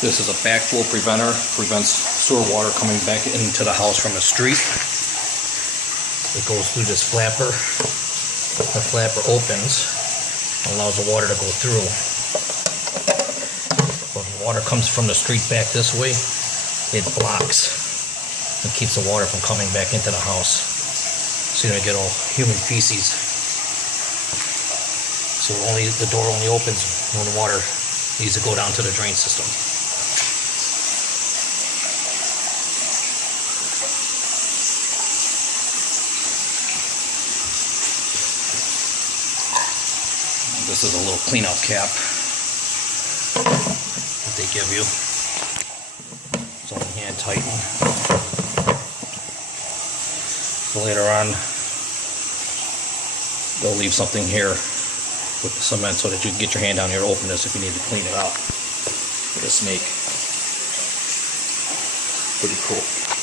This is a backflow preventer, prevents sewer water coming back into the house from the street. It goes through this flapper. The flapper opens, allows the water to go through. When water comes from the street back this way, it blocks and keeps the water from coming back into the house. So you don't get all human feces. So the door only opens when the water needs to go down to the drain system. This is a little cleanup cap that they give you. It's only hand tighten. So later on, they'll leave something here with the cement so that you can get your hand down here to open this if you need to clean it out with a snake. Pretty cool.